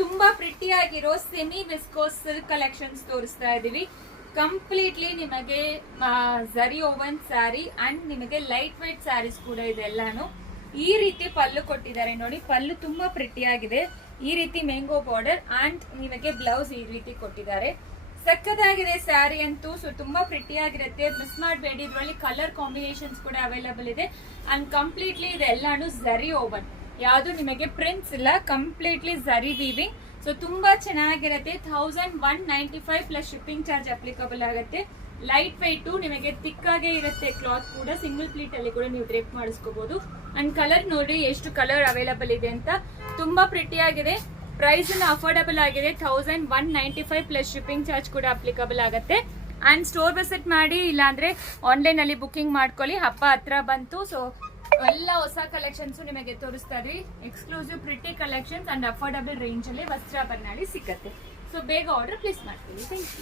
ತುಂಬಾ ಪ್ರಿಟಿ ಆಗಿರೋ semi viscose silk collections ತೋರಿಸ್ತಾ ಇದೀವಿ. ಕಂಪ್ಲೀಟ್ಲಿ ನಿಮಗೆ ಝರಿ ಓವನ್ ಸ್ಯಾರಿ ಅಂಡ್ ನಿಮಗೆ ಲೈಟ್ ವೇಟ್ ಸ್ಯಾರೀಸ್ ಕೂಡ ಇದೆ ಎಲ್ಲಾನು. ಈ ರೀತಿ ಪಲ್ಲು ಕೊಟ್ಟಿದ್ದಾರೆ ನೋಡಿ, ಪಲ್ಲು ತುಂಬಾ ಪ್ರಿಟಿ ಆಗಿದೆ. ಈ ರೀತಿ ಮ್ಯಾಂಗೋ ಬಾರ್ಡರ್ ಅಂಡ್ ನಿಮಗೆ ಬ್ಲೌಸ್ ಈ ರೀತಿ ಕೊಟ್ಟಿದ್ದಾರೆ. ಸಕ್ಕದಾಗಿದೆ ಸ್ಯಾರಿ ಅಂತೂ. ಸೊ ತುಂಬಾ ಪ್ರಿಟಿ ಆಗಿರುತ್ತೆ, ಮಿಸ್ ಮಾಡಬೇಡಿ. ಇದರಲ್ಲಿ ಕಲರ್ ಕಾಂಬಿನೇಷನ್ಸ್ ಕೂಡ ಅವೈಲಬಲ್ ಇದೆ ಅಂಡ್ ಕಂಪ್ಲೀಟ್ಲಿ ಇದೆಲ್ಲಾನು ಝರಿ ಓವನ್, ಯಾವುದು ನಿಮಗೆ ಪ್ರಿಂಟ್ಸ್ ಇಲ್ಲ, ಕಂಪ್ಲೀಟ್ಲಿ ಝರಿ ವೀವಿಂಗ್. ಸೊ ತುಂಬಾ ಚೆನ್ನಾಗಿರುತ್ತೆ. 1195 ಪ್ಲಸ್ ಶಿಪ್ಪಿಂಗ್ ಚಾರ್ಜ್ ಅಪ್ಲಿಕಬಲ್ ಆಗುತ್ತೆ. ಲೈಟ್ ವೆಯ್ಟ್, ನಿಮಗೆ ಥಿಕ್ ಆಗೇ ಇರುತ್ತೆ ಕ್ಲಾತ್ ಕೂಡ. ಸಿಂಗಲ್ ಪ್ಲೀಟ್ ಅಲ್ಲಿ ಕೂಡ ನೀವು ಡ್ರೇಪ್ ಮಾಡಿಸ್ಕೋಬಹುದು. ಅಂಡ್ ಕಲರ್ ನೋಡಿ ಎಷ್ಟು ಕಲರ್ ಅವೈಲಬಲ್ ಇದೆ ಅಂತ. ತುಂಬಾ ಪ್ರಿಟಿ ಆಗಿದೆ. ಪ್ರೈಸ್ ಅಫೋರ್ಡಬಲ್ ಆಗಿದೆ. 1195 ಪ್ಲಸ್ ಶಿಪ್ಪಿಂಗ್ ಚಾರ್ಜ್ ಕೂಡ ಅಪ್ಲಿಕಬಲ್ ಆಗುತ್ತೆ. ಅಂಡ್ ಸ್ಟೋರ್ ವಿಸಿಟ್ ಮಾಡಿ, ಇಲ್ಲಾಂದ್ರೆ ಆನ್ಲೈನ್ ಅಲ್ಲಿ ಬುಕಿಂಗ್ ಮಾಡ್ಕೊಳ್ಳಿ. ಹಬ್ಬ ಹತ್ರ ಬಂತು. ಸೊ ಎಲ್ಲ ಹೊಸ ಕಲೆಕ್ಷನ್ಸ್ ನಿಮಗೆ ತೋರಿಸ್ತಾ ಇದ್ವಿ. Exclusive pretty collections and affordable range ಅಲ್ಲಿ ವಸ್ತ್ರಾಭರಣಿ ಸಿಗುತ್ತೆ. ಸೊ ಬೇಗ ಆರ್ಡರ್ ಪ್ಲೇಸ್ ಮಾಡ್ತೀವಿ. Thank you.